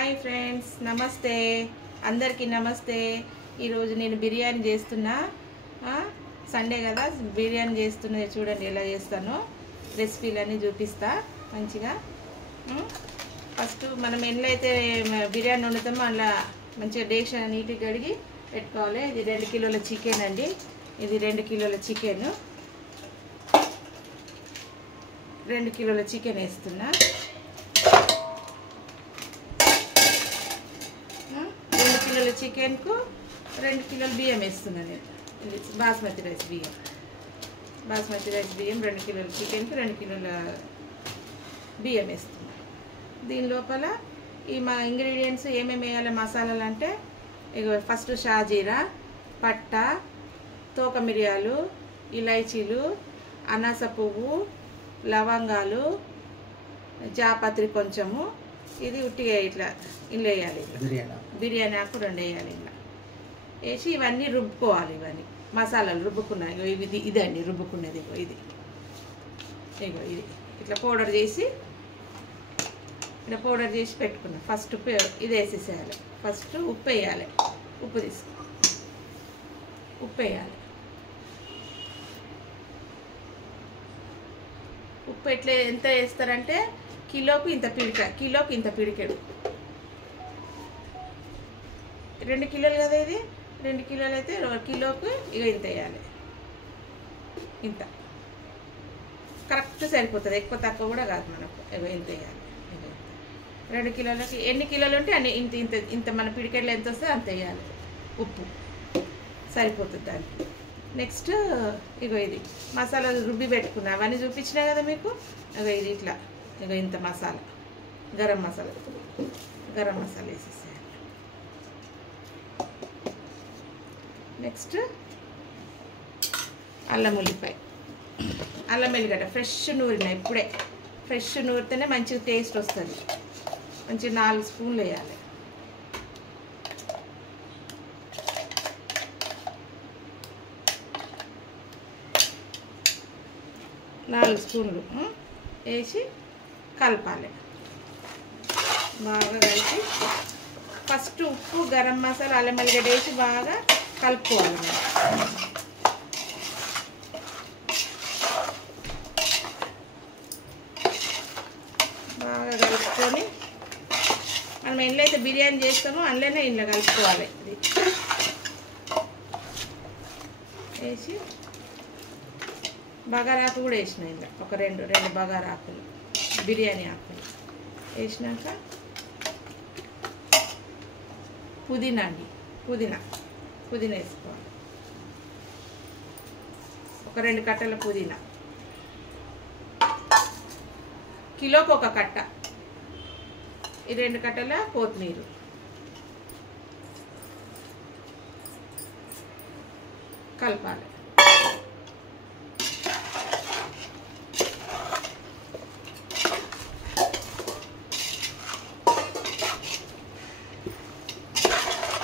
Hi friends, నమస్తే. అందరికీ నమస్తే. ఈరోజు నేను బిర్యానీ చేస్తున్నా. సండే కదా, బిర్యానీ చేస్తున్నా. చూడండి ఎలా చేస్తానో, రెసిపీలన్నీ చూపిస్తా మంచిగా. ఫస్ట్ మనం ఎట్లయితే బిర్యానీ వండుతామో అలా మంచిగా డేక్ష నీట్గా కడిగి పెట్టుకోవాలి. ఇది 2 కిలోల చికెన్ అండి. ఇది 2 కిలోల చికెన్. 2 కిలోల చికెన్ వేస్తున్నా. 2 కిలోల చికెన్కు 2 కిలోల బియ్యం వేస్తున్నా నేను. ఇది బాస్మతి రైస్ బియ్యం. 2 కిలోల చికెన్కి 2 కిలోల బియ్యం వేస్తున్నా. దీని లోపల ఈ మా ఇంగ్రీడియంట్స్ ఏమేమి వేయాలి మసాలాలు అంటే, ఇక ఫస్ట్ షాజీరా, పట్ట, తోక మిరియాలు, ఇలైచీలు, అనాస పువ్వు, లవంగాలు, జాపత్రి కొంచెము. ఇది ఉట్టిగా ఇట్లా ఇలా వేయాలి. బిర్యానీ ఆకు 2 వేయాలి. ఇలా వేసి ఇవన్నీ రుబ్బుకోవాలి. ఇవన్నీ మసాలాలు రుబ్బుకున్నాయి. ఇదండి రుబ్బుకున్నది. ఇది ఇట్లా పౌడర్ చేసి పెట్టుకున్నాం. ఫస్ట్ ఇది వేసేసేయాలి. ఫస్ట్ ఉప్పు వేయాలి. ఉప్పు వేయాలి. ఉప్పు ఎట్లా ఎంత వేస్తారంటే, కిలోకు ఇంత పిడికెడు. 2 కిలోలు కదా ఇది. 2 కిలోలు అయితే కిలోకు ఇక ఇంత వేయాలి. ఇంత కరెక్ట్ సరిపోతుంది. ఎక్కువ తక్కువ కూడా కాదు మనకు. ఇంత వేయాలి. 2 కిలోలకి ఎన్ని కిలోలు ఉంటే అన్ని ఇంత మన పిడికెట్లో ఎంత వస్తే అంత వేయాలి. ఉప్పు సరిపోతుంది దానికి. నెక్స్ట్ ఇది మసాలాలు రుబ్బి పెట్టుకున్నా. అవన్నీ చూపించినా కదా మీకు. ఇది ఇట్లా ఇంత మసాలా, గరం మసాలా వేసేసేయాలి. నెక్స్ట్ అల్లం ఉల్లిపాయ, అల్లం ఎల్లిగడ్డ ఫ్రెష్ నూరిన. ఇప్పుడే ఫ్రెష్ నూరితేనే మంచిగా టేస్ట్ వస్తుంది. మంచిగా 4 స్పూన్లు వేయాలి. 4 స్పూన్లు వేసి కలపాలి. బాగా కలిపి ఫస్ట్ ఉప్పు, గరం మసాలా, అల్లం ఎల్లిగడ్డ వేసి బాగా కలుపుకోవాలి. బాగా కలుపుకొని మనం ఎట్లయితే బిర్యానీ చేస్తామో అందులోనే ఇంట్లో కలుపుకోవాలి. ఇది వేసి బగారాకు కూడా వేసిన. ఇలా ఒక 2 బగారాకులు, బిర్యానీ ఆకులు వేసినాక పుదీనా అండి. పుదీనా వేసుకోవాలి. ఒక 2 కట్టల పుదీనా. కిలోకి 1 కట్ట. ఈ 2 కట్టల కొత్తిమీర. కలపాలి.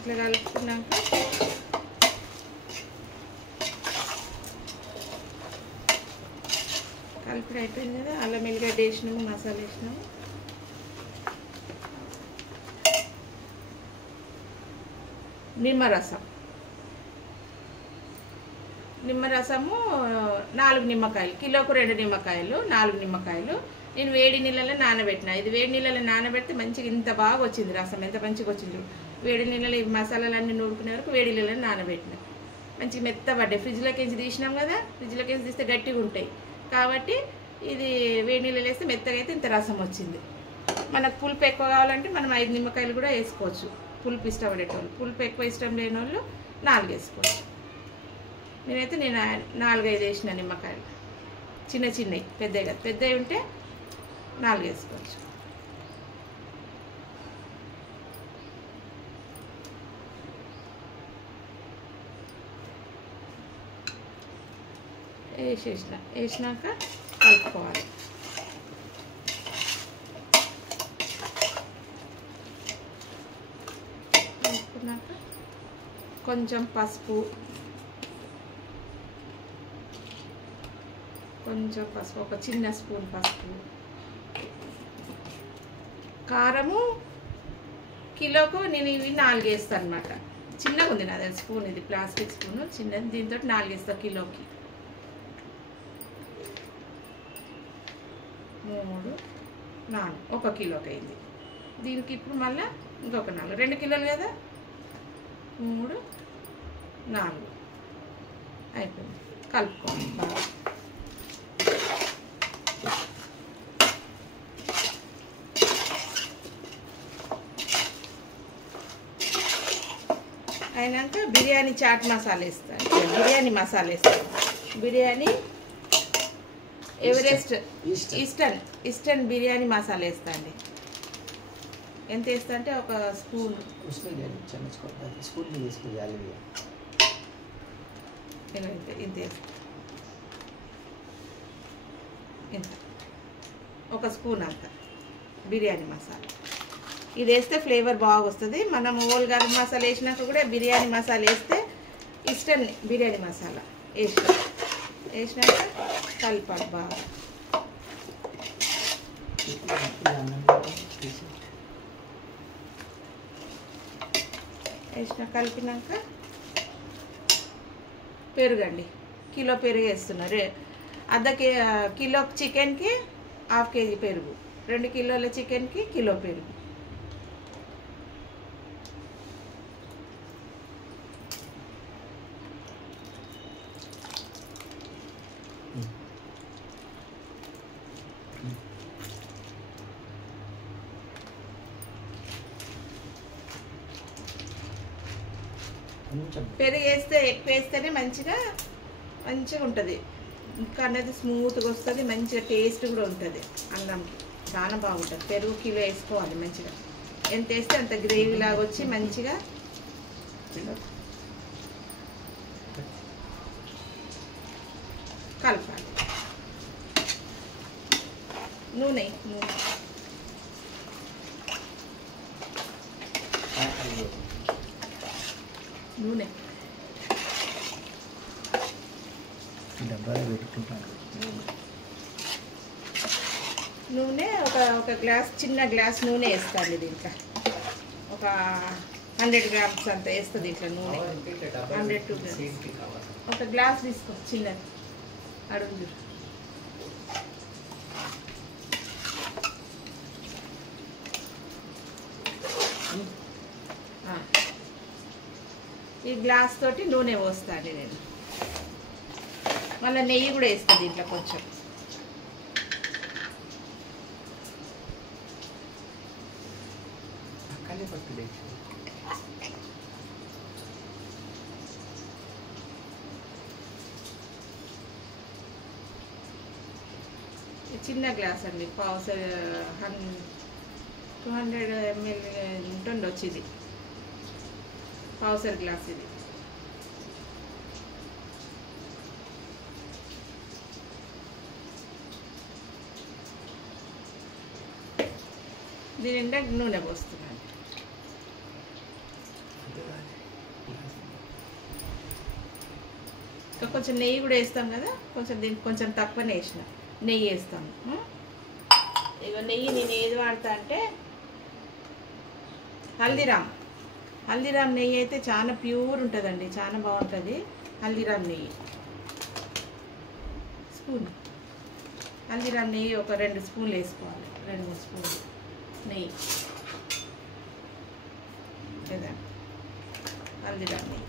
ఇట్లా కలుపుకున్నాక కలిపి అయిపోయింది కదా. అల్లం ఎల్లిగడ్డ వేసినాము, మసాలా వేసినాము. నిమ్మరసము 4 నిమ్మకాయలు. కిలోకు 2 నిమ్మకాయలు, 4 నిమ్మకాయలు. నేను వేడి నీళ్ళలో నానబెట్టిన. ఇది వేడి నీళ్ళలో నానబెడితే మంచిగా ఇంత బాగా వచ్చింది రసం. ఎంత మంచిగా వచ్చింది. వేడి నీళ్ళలో ఈ మసాలాలన్నీ నూరుకునే వరకు వేడి నీళ్ళలో నానబెట్టిన. మంచిగా మెత్తబడ్డాయి. ఫ్రిడ్జ్లోకి తీసినాం కదా. ఫ్రిడ్జ్లోకి తీస్తే గట్టిగా ఉంటాయి కాబట్టి ఇది వేడి నీళ్ళలో వేస్తే మెత్తగా అయితే ఇంత రసం వచ్చింది. మనకు పులుపు ఎక్కువ కావాలంటే మనం 5 నిమ్మకాయలు కూడా వేసుకోవచ్చు. పులుపు ఇష్టపడేటోళ్ళు. పులుపు ఎక్కువ ఇష్టం లేని వాళ్ళు 4 వేసుకోవచ్చు. నేనైతే 4-5 వేసిన నిమ్మకాయలు. చిన్నవి, పెద్దవి ఉంటే 4 వేసుకోవచ్చు. వేసినాక కలుపుకోవాలి. కలుపుకున్నాక కొంచెం పసుపు, ఒక చిన్న స్పూన్ పసుపు, కారము కిలోకు నేను ఇవి 4 వేస్తాను అనమాట. చిన్నగా ఉంది నాది స్పూన్, ఇది ప్లాస్టిక్ స్పూన్ చిన్నది, దీంతో 4 వేస్తాను కిలోకి. 3 4 1 కిలోకి అయింది. దీనికి ఇప్పుడు మళ్ళీ ఇంకొక 4, 2 కిలోలు కదా, 3 4 అయిపోయింది. కలుపుకోండి బాగా. అయినాక బిర్యానీ చాట్ మసాలా వేస్తాను, బిర్యానీ మసాలా వేస్తాను. బిర్యానీ ఎవరెస్ట్ ఈస్టర్న్ బిర్యానీ మసాలా వేస్తా అండి. ఎంత వేస్తా అంటే ఒక స్పూన్, ఇంత ఇంత ఒక స్పూన్ అంత బిర్యానీ మసాలా. ఇది వేస్తే ఫ్లేవర్ బాగా వస్తుంది. మనం ఓల్ గరం మసాలా వేసినాక కూడా బిర్యానీ మసాలా వేస్తే ఈస్టర్న్ బిర్యానీ మసాలా వేసినాక కలపాలి బాగా. వేసిన కలిపినాక పెరుగండి, కిలో పెరుగు వేస్తున్నారు. కిలో చికెన్కి 1/2 కేజీ పెరుగు, 2 కిలోల చికెన్కి కిలో పెరుగు. పెరుగు వేస్తే ఎక్కువ వేస్తేనే మంచిగా ఉంటుంది, ఇంకా అనేది స్మూత్గా వస్తుంది, మంచిగా టేస్ట్ కూడా ఉంటుంది అన్నంకి, చాలా బాగుంటుంది. పెరుగు కిలో వేసుకోవాలి మంచిగా, ఎంత వేస్తే అంత గ్రేవీ లాగా వచ్చి మంచిగా కలపాలి. నూనె నూనె నూనె ఒక గ్లాస్, చిన్న గ్లాస్ నూనె వేస్తాను దీంట్లో. ఒక 100 గ్రామ్స్ అంత వేస్తుంది దీంట్లో నూనె. 102 గ్రామ్స్. ఒక గ్లాస్ తీసుకో చిన్నది, అడుగు. ఈ గ్లాస్ తోటి నూనె పోస్తాను నేను. మళ్ళీ నెయ్యి కూడా వేస్తుంది దీంట్లో కొంచెం. చిన్న గ్లాస్ అండి, 200 ml ఉంటుంది వచ్చింది, పావుసర్ గ్లాస్ ఇది. దీని నిండా నూనె పోస్తున్నాను. ఇంకా కొంచెం నెయ్యి కూడా వేస్తాం కదా, కొంచెం దీనికి కొంచెం తక్కువనే వేసిన నెయ్యి వేస్తాము. ఇక నెయ్యి నేను ఏది వాడతా అంటే హల్దీరామ్ నెయ్యి అయితే చాలా ప్యూర్ ఉంటుందండి, చాలా బాగుంటుంది. హల్దీరామ్ నెయ్యి స్పూన్, హల్దీరామ్ నెయ్యి ఒక 2 స్పూన్లు వేసుకోవాలి, 2-3 స్పూన్లు నెయ్యి లేదా హల్దీరామ్ నెయ్యి.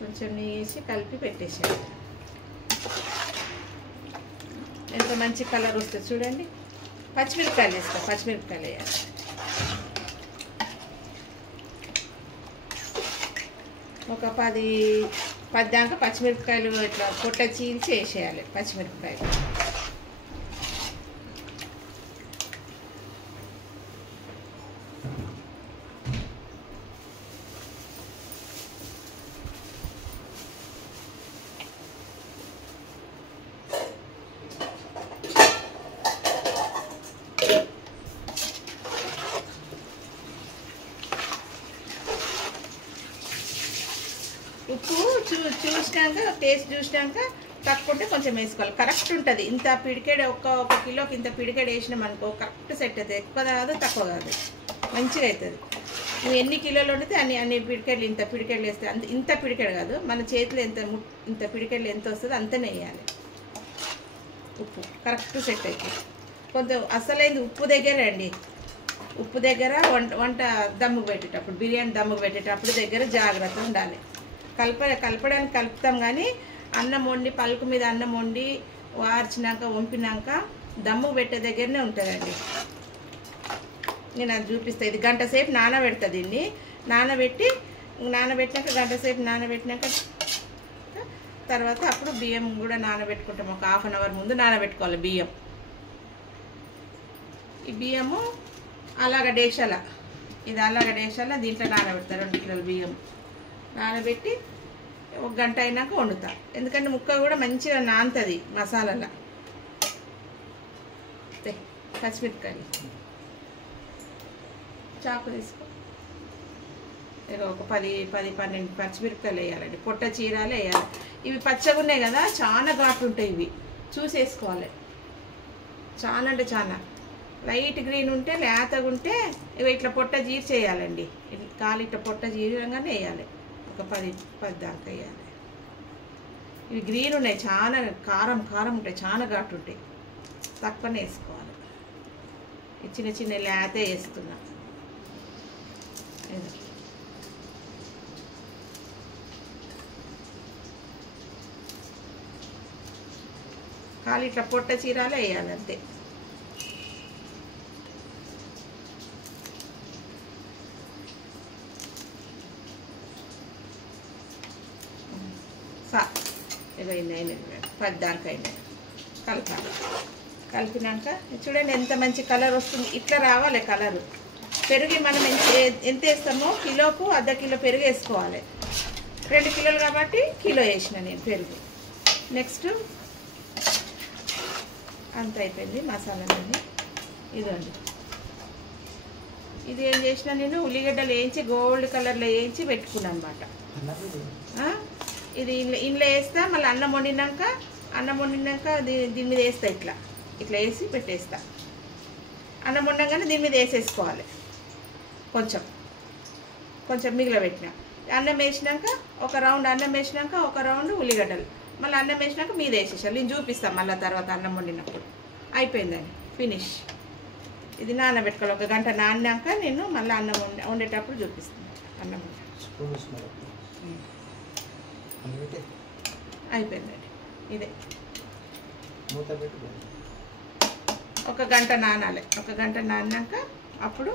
కొంచెం నెయ్యి వేసి కలిపి పెట్టేసేయాలి. ఎంత మంచి కలర్ వస్తుంది చూడండి. పచ్చిమిరపకాయలు వేస్తా, పచ్చిమిరపకాయలు వేయాలి. ఒక 10 దాకా పచ్చిమిరపకాయలు ఇట్లా పొట్ట చీల్చి వేసేయాలి పచ్చిమిరపకాయలు. ఉప్పు చూసినాక టేస్ట్ చూసినాక తక్కువ ఉంటే కొంచెం వేసుకోవాలి. కరెక్ట్ ఉంటుంది. ఇంత పిడికెడు ఒక కిలోకి ఇంత పిడికెడు వేసినాం అనుకో కరెక్ట్ సెట్ అవుతుంది. ఎక్కువ కాదు తక్కువ కాదు, మంచిగా అవుతుంది. నువ్వు ఎన్ని కిలోలు వండితే అన్ని పిడికెళ్ళు ఇంత పిడికెళ్ళు వేస్తే ఇంత పిడికెడు కాదు, మన చేతిలో ఇంత పిడికెళ్ళు ఎంత వస్తుందో అంతనే వేయాలి. ఉప్పు కరెక్ట్ సెట్ అవుతుంది. కొంత అసలైంది ఉప్పు దగ్గర అండి. ఉప్పు దగ్గర వంట దమ్ముకు పెట్టేటప్పుడు, బిర్యానీ దమ్ముకు పెట్టేటప్పుడు దగ్గర జాగ్రత్త ఉండాలి. కలపడానికి కలుపుతాం కానీ అన్నం వండి పలుకు మీద అన్నం వండి వార్చినాక వంపినాక దమ్ముకు పెట్టే దగ్గరనే ఉంటుందండి. నేను అది చూపిస్తాను. ఇది గంట సేపు నానబెడతా. దీన్ని నానబెట్టినాక గంట సేపు నానబెట్టినాక తర్వాత అప్పుడు బియ్యం కూడా నానబెట్టుకుంటాం. ఒక హాఫ్ అన్ అవర్ ముందు నానబెట్టుకోవాలి బియ్యం. ఈ బియ్యము అలాగ డేషాల, ఇది అలాగ డేషాల దీంట్లో నానబెడతారు. 2 కిలోల బియ్యం నానబెట్టి ఒక గంట అయినాక వండుతా. ఎందుకంటే ముక్క కూడా మంచిగా నానుతుంది మసాలాలో. పచ్చిమిరపకాయలు చాకు తీసుకో. ఒక 10-12 పచ్చిమిరపకాయలు వేయాలండి. పొట్ట చీరాలు వేయాలి. ఇవి పచ్చగా ఉన్నాయి కదా, చాలా ఘాటు ఉంటాయి. ఇవి చూసేసుకోవాలి. చాలా అంటే చాలా లైట్ గ్రీన్ ఉంటే లేతగా ఉంటే ఇవి ఇట్లా పొట్ట జీరి చేయాలండి. కాలు ఇట్లా పొట్ట జీరంగానే వేయాలి. ఒక 10 దాకా వేయాలి. ఇవి గ్రీన్ ఉన్నాయి, చాలా కారం ఉంటాయి, చాలా ఘాటు ఉంటాయి. తక్కువనే వేసుకోవాలి. చిన్న చిన్న లేతే వేస్తున్నా. కాలు ఇట్లా పొట్ట చీరాలే వేయాలి అంతే. ఇక 10 దాకా అయినాయి. కలపాలి. కలిపినాక చూడండి ఎంత మంచి కలర్ వస్తుంది. ఇట్లా రావాలి కలరు. పెరుగు మనం ఎంత వేస్తామో కిలోకు ½ కిలో పెరుగు వేసుకోవాలి. 2 కిలోలు కాబట్టి కిలో వేసిన నేను పెరుగు. నెక్స్ట్ అంత అయిపోయింది మసాలాలన్నీ. ఇదండి, ఇది ఏం చేసిన నేను ఉల్లిగడ్డలు వేయించి గోల్డ్ కలర్లో వేయించి పెట్టుకున్నాను అనమాట. ఇది ఇంట్లో వేస్తా. మళ్ళీ అన్నం వండినాక దీని మీద వేస్తా. ఇట్లా వేసి పెట్టేస్తా. అన్నం వండగానే దీని మీద వేసేసుకోవాలి. కొంచెం మిగిలిపెట్టిన అన్నం వేసినాక ఒక రౌండ్ ఉల్లిగడ్డలు, మళ్ళీ అన్నం వేసినాక మీద వేసేసాను. నేను చూపిస్తాను మళ్ళీ తర్వాత అన్నం వండినప్పుడు. అయిపోయిందండి, ఫినిష్. ఇది నానబెట్టుకోవాలి. 1 గంట నానినాక నేను మళ్ళీ అన్నం వండేటప్పుడు చూపిస్తాను. అన్నం అయిపోయిందండి. ఇదే 1 గంట నానాలి. 1 గంట నానినాక అప్పుడు